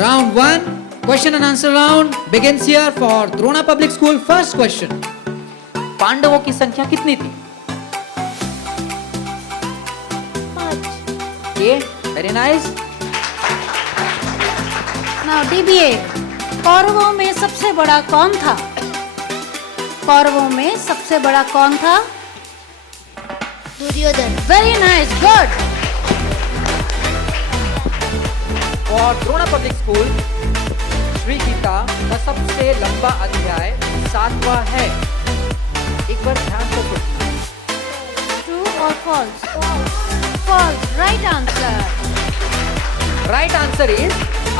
Round 1, question and answer round begins here for Drona Public School. First question. पांडवों की संख्या कितनी थी? 5. Okay, very nice. Now DBA, कौरवों में सबसे बड़ा कौन था? कौरवों में सबसे बड़ा कौन था? Duryodhan. Very nice, good. For Drona Public School, Shri Gita का सबसे लंबा अध्याय 7वां है. एक बार ध्यान से सोचना. True or false? False. Right answer. Right answer is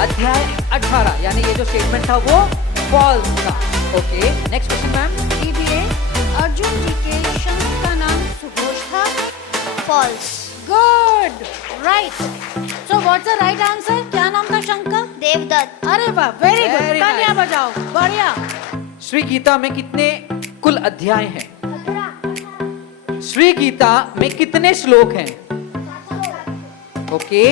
अध्याय 18. यानी ये जो स्टेटमेंट था वो false था. Okay, next question ma'am. DBA, Arjun ji के शंख का नाम सुघोष था? False. Good. Right. So what's the right answer? क्या नाम था शंख का? देवदत्त. अरे वाह, very good. Very तालियां nice. बजाओ. बढ़िया. श्री गीता में कितने कुल अध्याय हैं? श्री गीता में कितने श्लोक हैं? ओके.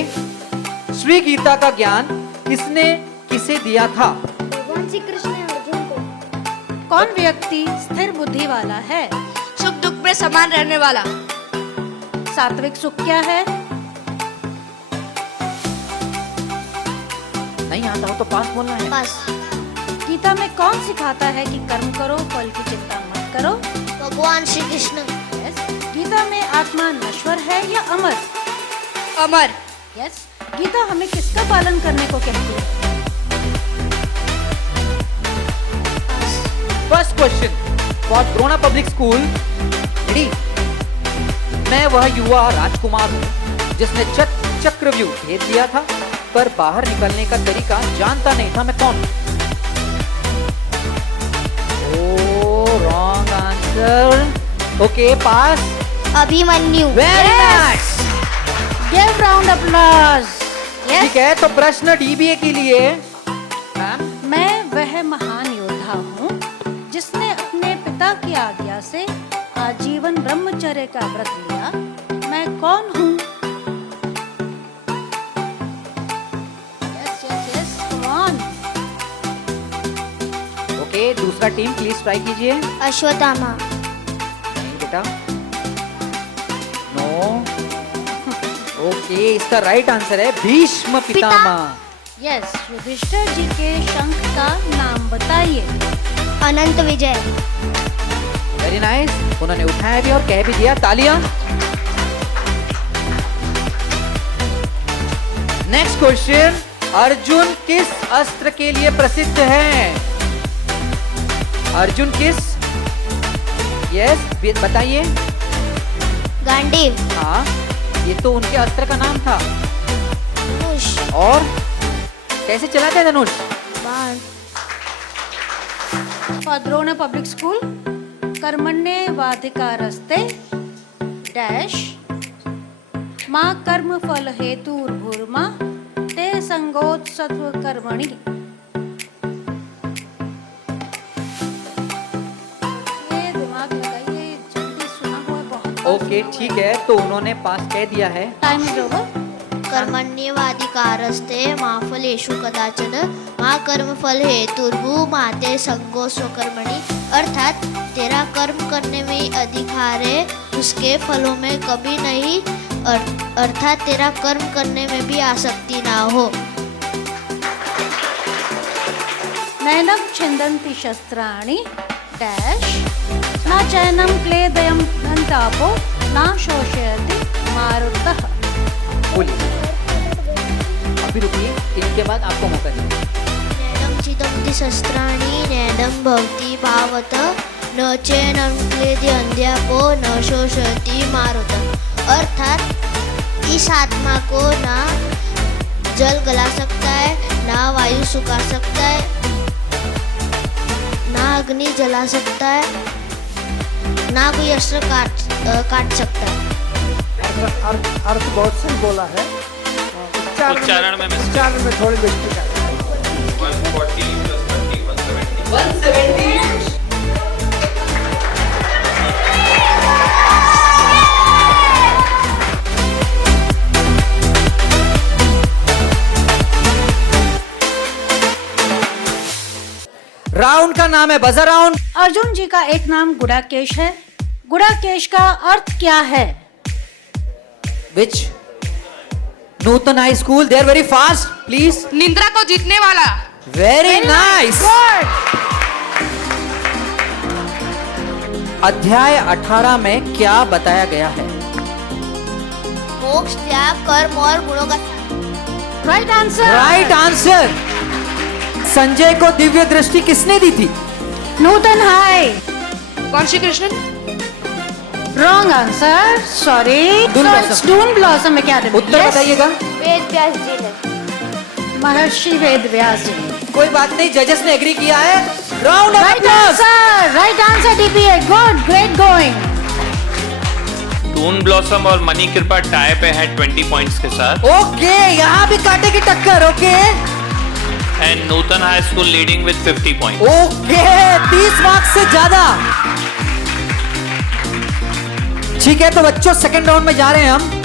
श्री गीता का ज्ञान किसने किसे दिया था? भगवान श्री कृष्ण ने अर्जुन को. कौन व्यक्ति स्थिर बुद्धि वाला है? सुख दुख में समान रहने वाला. सात्विक सुख क्या है? नहीं आता हो तो पास बोलना है. पास. गीता में कौन सिखाता है कि कर्म करो, फल की चिंता मत करो? भगवान श्री कृष्ण. Yes. गीता में आत्मा नश्वर है या अमर? अमर. Yes. गीता हमें किसका पालन करने को कहती है? First question for Drona public school. Ready? मैं वह युवा राजकुमार हूँ जिसने चक्रव्यूह भेद दिया था, पर बाहर निकलने का तरीका जानता नहीं था. मैं कौन हूँ? Oh, wrong answer. Okay, pass. Abhimanyu. Very nice. Give round applause. Yes. ठीक है, तो प्रश्न डीबीए के लिए. मैम, मैं वह महान योद्धा हूँ जिसने अपने पिता की आज्ञा से आजीवन ब्रह्मचर्य का व्रत लिया. मैं कौन हूँ? Yes, yes, yes. Come on. Okay, दूसरा टीम प्लीज ट्राई कीजिए. अश्वत्थामा. नहीं बेटा, नो. ओके, इसका राइट आंसर है भीष्म पितामह. Yes. युधिष्ठिर जी के शंख का नाम बताइए. अनंत विजय. Very nice. उन्होंने उठाया भी और कह भी दिया. तालियां. Next question. अर्जुन किस अस्त्र के लिए प्रसिद्ध है? अर्जुन किस? यस, बताइए. गांडीव. हाँ, ये तो उनके अस्त्र का नाम था. धनुष. और कैसे चलाते हैं धनुष? बाण. For Drona Public School, कर्मण्येवाधिकारस्ते डैश माँ कर्म फल हेतुर्भुर्मा ते संगोत्सव कर्मणि. ये दिमाग लगाइए, जल्दी सुना हुआ बहुत. ओके, ठीक है, तो उन्होंने पास कह दिया है. Time is over. कर्मण्येवाधिकारस्ते मा फलेषु कदाचन मा कर्मफल हेतुर्भु माते संगो स्वकर्मणि. अर्थात तेरा कर्म करने में अधिकार है, उसके फलों में कभी नहीं. अर्थात तेरा कर्म करने में भी आसक्ति ना हो. नैनं छिन्दन्ति शस्त्राणि डैश न चैनं क्लेदयं दन्तापो न शोषयति मारुतः. बोलिए. अभी रुकिए, इसके बाद आपको मौका देंगे. नैनं छिन्दन्ति शस्त्राणि नैनं भवति भावत न चैनं क्लेदयन्त्यापो न शोषयति मारुतः. अर्थात इस आत्मा को ना जल गला सकता है, ना वायु सुखा सकता है, ना अग्नि जला सकता है, ना कोई अस्त्र काट सकता है. अर्थ बहुत सही बोला है. उच्चारण में थोड़ी मिस्टेक है. 140 + 30 170. 170. राउंड का नाम है बजर राउंड। अर्जुन जी का एक नाम गुड़ाकेश है। गुड़ाकेश का अर्थ क्या है? Which Nutan high school, they are very fast, please. निंद्रा को जीतने वाला। Very nice. अध्याय 18 में क्या बताया गया है? मोक्ष, त्याग, कर्म और गुणों का right answer. Right answer. Sanjay को दिव्य दृष्टि किसने दी थी? नूतन हाई। कौन Shri Krishna? Wrong answer, sorry. Doon blossom. Doon blossom academy. उत्तर बताइएगा। वेद व्यास जी ने। महर्षि वेद व्यास जी। कोई बात नहीं, जजेस ने एग्री किया है। Round of right applause. Answer, right answer DPA, good, great going. Toon Blossom और मनी कृपा टाई पे है 20 पॉइंट्स के साथ। ओके, यहाँ भी कांटे की टक्कर। Okay and Nutan high school leading with 50 points. Okay, 30 marks से ज्यादा। ठीक है, तो बच्चों सेकंड राउंड में जा रहे हैं हम।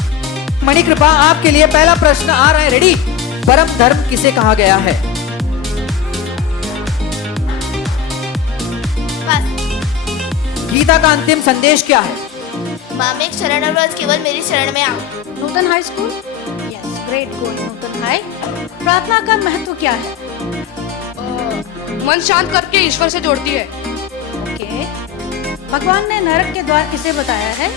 मणि कृपा, आपके लिए पहला प्रश्न आ रहा है, रेडी? परम धर्म किसे कहा गया है? गीता का अंतिम संदेश क्या है? मामेक शरण व्रत, केवल मेरी शरण में आओ। Nutan high school, yes, great going Nutan high. प्रार्थना का महत्व क्या है? मन शांत करके ईश्वर से जोड़ती है। ओके। भगवान ने नरक के द्वार किसे बताया है?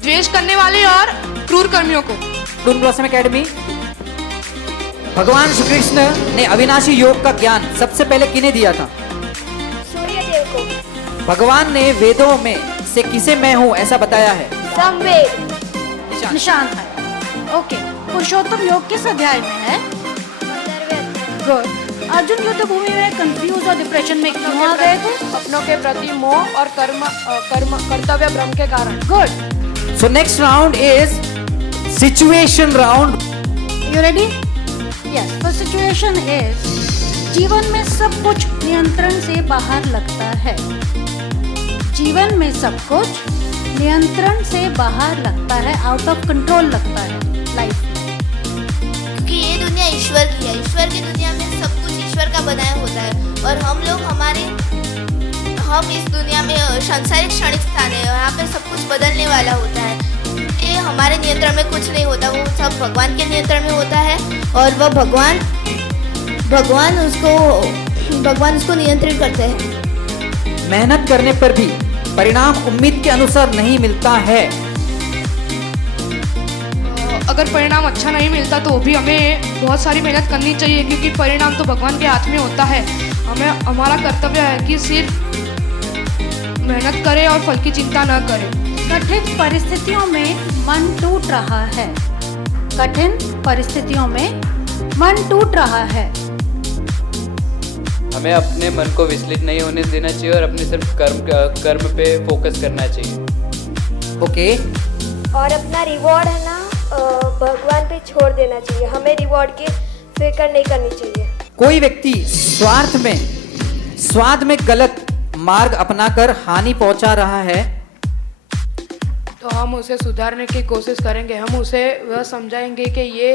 द्वेष करने वाले और क्रूर कर्मियों को। Toon Blossom academy. भगवान श्री कृष्ण ने अविनाशी योग का ज्ञान सबसे पहले किन्हें दिया था? सूर्य देव को। भगवान ने वेदों में से किसे मैं हूं ऐसा बताया है? संवेद। निशांत है। ओके। पुरुषोत्तम योग किस अध्याय में है? गुड। अर्जुन युद्ध भूमि में कंफ्यूज और डिप्रेशन में क्यों आ गए थे? अपनों के प्रति मोह और कर्तव्य भ्रम के कारण। Good. So next round is situation round. You ready? Yes. First situation is, जीवन में सब कुछ नियंत्रण से बाहर लगता है। जीवन में सब कुछ नियंत्रण से बाहर लगता है, आउट ऑफ कंट्रोल लगता है लाइफ में। क्योंकि ये दुनिया ईश्वर की है। ईश्वर की दुनिया में सब कुछ ईश्वर का बनाया होता है और हम लोग हम इस दुनिया में सांसारिक क्षणिक स्थान है। यहाँ पे सब कुछ बदलने वाला होता है। ये हमारे नियंत्रण में कुछ नहीं होता, वो सब भगवान के नियंत्रण में होता है और वह भगवान उसको नियंत्रित करते हैं। मेहनत करने पर भी परिणाम उम्मीद के अनुसार नहीं मिलता है। अगर परिणाम अच्छा नहीं मिलता तो भी हमें बहुत सारी मेहनत करनी चाहिए, क्योंकि परिणाम तो भगवान के हाथ में होता है। हमारा कर्तव्य है कि सिर्फ मेहनत करें और फल की चिंता न करें। कठिन परिस्थितियों में मन टूट रहा है। कठिन परिस्थितियों में मन टूट रहा है। हमें अपने मन को विचलित नहीं होने देना चाहिए और अपने सिर्फ कर्म पे फोकस करना चाहिए। ओके। और अपना रिवॉर्ड है ना भगवान पे छोड़ देना चाहिए। हमें रिवॉर्ड की फिक्र नहीं करनी चाहिए। कोई व्यक्ति स्वार्थ में गलत मार्ग अपनाकर हानि पहुंचा रहा है तो हम उसे सुधारने की कोशिश करेंगे। हम उसे वह समझाएंगे कि ये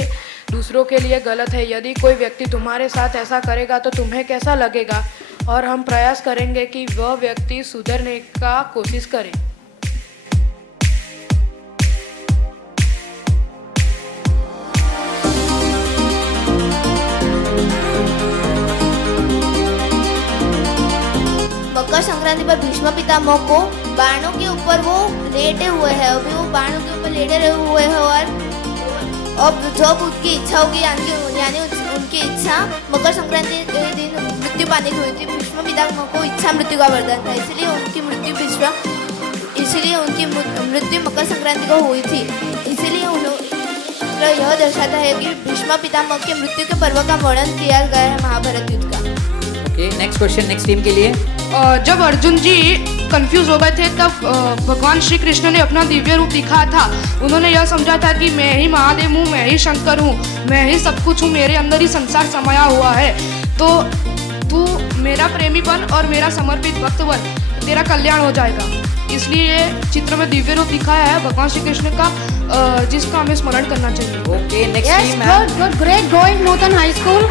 दूसरों के लिए गलत है। यदि कोई व्यक्ति तुम्हारे साथ ऐसा करेगा तो तुम्हें कैसा लगेगा, और हम प्रयास करेंगे कि वह व्यक्ति सुधरने का कोशिश करे। मकर संक्रांति पर भीष्म पितामह को बाणों के ऊपर वो लेटे हुए हैं। अभी वो बाणों के ऊपर लेटे रहे हुए हैं और अब जब उनकी इच्छा होगी यानी उनकी इच्छा मकर संक्रांति के दिन मृत्यु पाने की हुई थी। भीष्म पितामह को इच्छा मृत्यु का वरदान था, इसलिए उनकी मृत्यु मकर संक्रांति को हुई थी। इसीलिए यह दर्शाता है कि भीष्म पितामह के मृत्यु के पर्व का वर्णन किया गया है महाभारत युद्ध का। Okay, next question next team के लिए। जब अर्जुन जी कंफ्यूज हो गए थे तब भगवान श्री कृष्ण ने अपना दिव्य रूप दिखाया था। उन्होंने यह समझा था कि मैं ही महादेव हूँ, मैं ही शंकर हूँ, मैं ही सब कुछ हूँ, मेरे अंदर ही संसार समाया हुआ है। तो तू मेरा प्रेमी बन और मेरा समर्पित भक्त बन, तेरा कल्याण हो जाएगा। इसलिए ये चित्र में दिव्य रूप दिखाया है भगवान श्री कृष्ण का, जिसका हमें स्मरण करना चाहिए। Okay, next yes, team. Good, great going Nutan high school.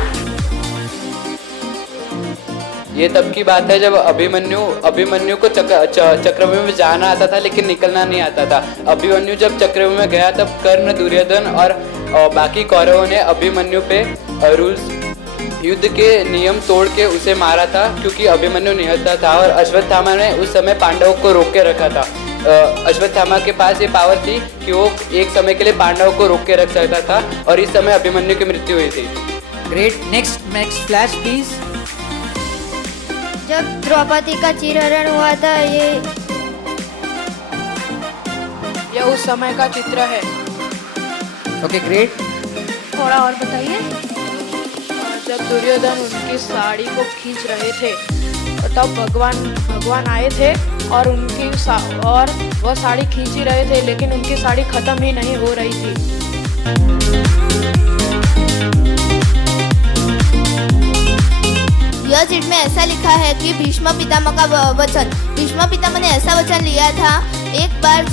ये तब की बात है जब अभिमन्यु को चक्रव्यूह में जाना आता था लेकिन निकलना नहीं आता था। अभिमन्यु जब चक्रव्यूह में गया तब कर्ण, दुर्योधन और बाकी कौरवों ने अभिमन्यु पे रूल्स युद्ध के नियम तोड़ के उसे मारा था क्योंकि अभिमन्यु निहत्था था। और अश्वत्थामा ने उस समय पांडवों को रोक के रखा था। अश्वत्थामा के पास ये पावर थी कि वो एक समय के लिए पांडवों को रोक के रख सकता था और इस समय अभिमन्यु की मृत्यु हुई थी। ग्रेट। Next flash please. जब द्रौपदी का चीरहरण हुआ था, यह उस समय का चित्र है। Okay great. थोड़ा और बताइए। जब दुर्योधन उनकी साड़ी को खींच रहे थे तब भगवान आए थे और और वह साड़ी खींच ही रहे थे लेकिन उनकी साड़ी खत्म ही नहीं हो रही थी। यह चिट में ऐसा लिखा है कि भीष्म पितामह का वचन। भीष्म पितामह ने ऐसा वचन लिया था एक बार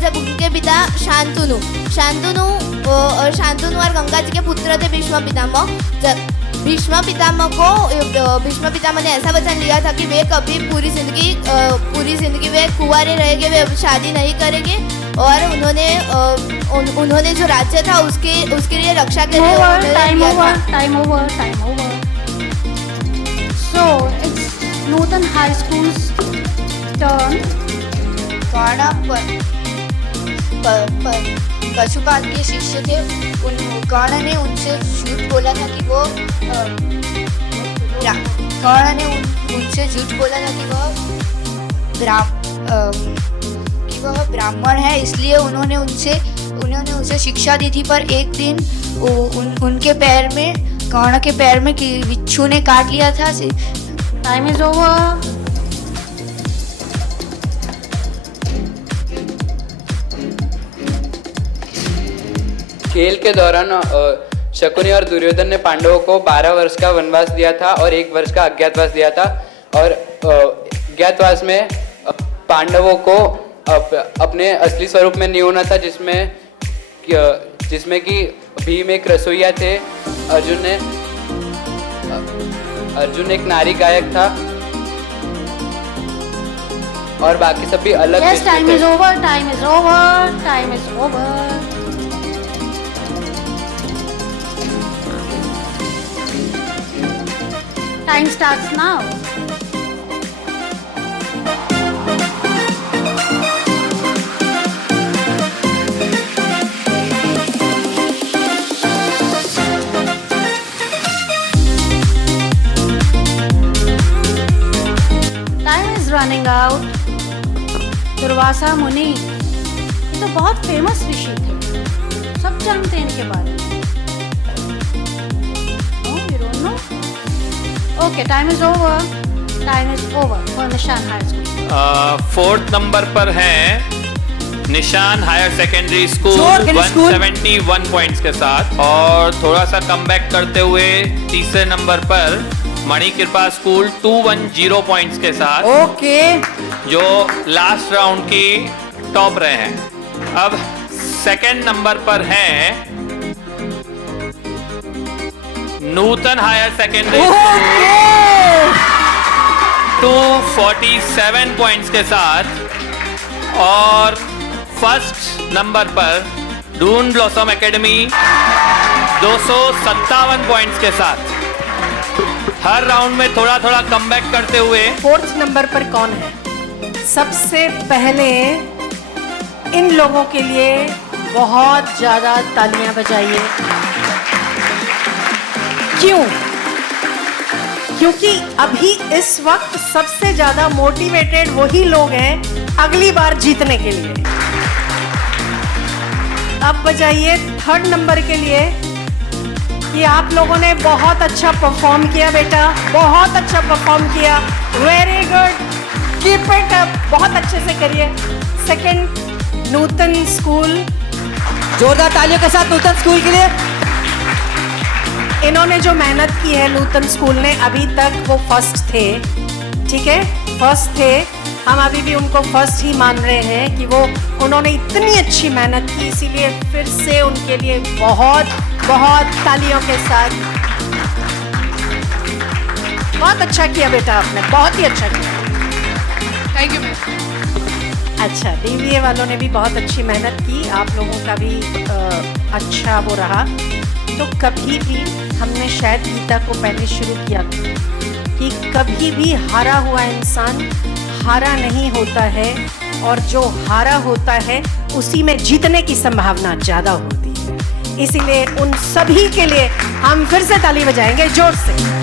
जब उनके पिता शांतनु और गंगा जी के पुत्र थे भीष्म पितामह। भीष्म पितामह ने ऐसा वचन लिया था कि वे कभी पूरी जिंदगी वे कुंवारे रहेंगे, वे शादी नहीं करेंगे और उन्होंने जो राज्य था उसके लिए रक्षा के लिए time over. So it's Newton High School's turn. पशुपात के शिष्य थे। कर्ण ने उनसे झूठ बोला था कि वह ब्राह्मण है, इसलिए उन्होंने उसे शिक्षा दी थी। पर एक दिन उनके पैर में, कर्ण के पैर में बिच्छू ने काट लिया था। Time is over. खेल के दौरान शकुनी और दुर्योधन ने पांडवों को 12 वर्ष का वनवास दिया था और 1 वर्ष का अज्ञातवास दिया था। और अज्ञातवास में पांडवों को अपने असली स्वरूप में नहीं होना था, जिसमें कि भीम एक रसोइया थे, अर्जुन एक नारी गायक था और बाकी सब भी अलग। Yes, time is over. Time starts now. Running out. Durvasa मुनि, ये तो बहुत फेमस ऋषि थे, सब जानते हैं इनके बारे में। No, you don't know? Okay, time is over for निशान हाई स्कूल। 4th नंबर पर है निशान हायर सेकेंडरी स्कूल 171 पॉइंट्स के साथ, और थोड़ा सा कमबैक करते हुए तीसरे नंबर पर मणिकृपा स्कूल 210 पॉइंट्स के साथ, ओके, जो लास्ट राउंड की टॉप रहे हैं। अब सेकंड नंबर पर है नूतन हायर सेकेंडरी स्कूल 247 पॉइंट्स के साथ, और फर्स्ट नंबर पर डून ब्लॉसम एकेडमी 257 पॉइंट्स के साथ। हर राउंड में थोड़ा थोड़ा कमबैक करते हुए। 4th नंबर पर कौन है? सबसे पहले इन लोगों के लिए बहुत ज्यादा तालियां बजाइए। क्यों? क्योंकि अभी इस वक्त सबसे ज्यादा मोटिवेटेड वही लोग हैं अगली बार जीतने के लिए। अब बजाइए 3rd नंबर के लिए कि आप लोगों ने बहुत अच्छा परफॉर्म किया बेटा, बहुत अच्छा परफॉर्म किया, very good, keep it up, बहुत अच्छे से करिए। 2nd नूतन स्कूल, जोरदार तालियों के साथ नूतन स्कूल के लिए। इन्होंने जो मेहनत की है नूतन स्कूल ने, अभी तक वो फर्स्ट थे, ठीक है, फर्स्ट थे। हम अभी भी उनको फर्स्ट ही मान रहे हैं कि उन्होंने इतनी अच्छी मेहनत की, इसीलिए फिर से उनके लिए बहुत बहुत तालियों के साथ। बहुत अच्छा किया बेटा, आपने बहुत ही अच्छा किया। Thank you ma'am. अच्छा, डीवीए वालों ने भी बहुत अच्छी मेहनत की, आप लोगों का भी अच्छा वो रहा। तो कभी भी हमने शायद गीता को पहले शुरू किया कि कभी भी हारा हुआ इंसान हारा नहीं होता है, और जो हारा होता है उसी में जीतने की संभावना ज़्यादा होती है। इसीलिए उन सभी के लिए हम फिर से ताली बजाएंगे जोर से।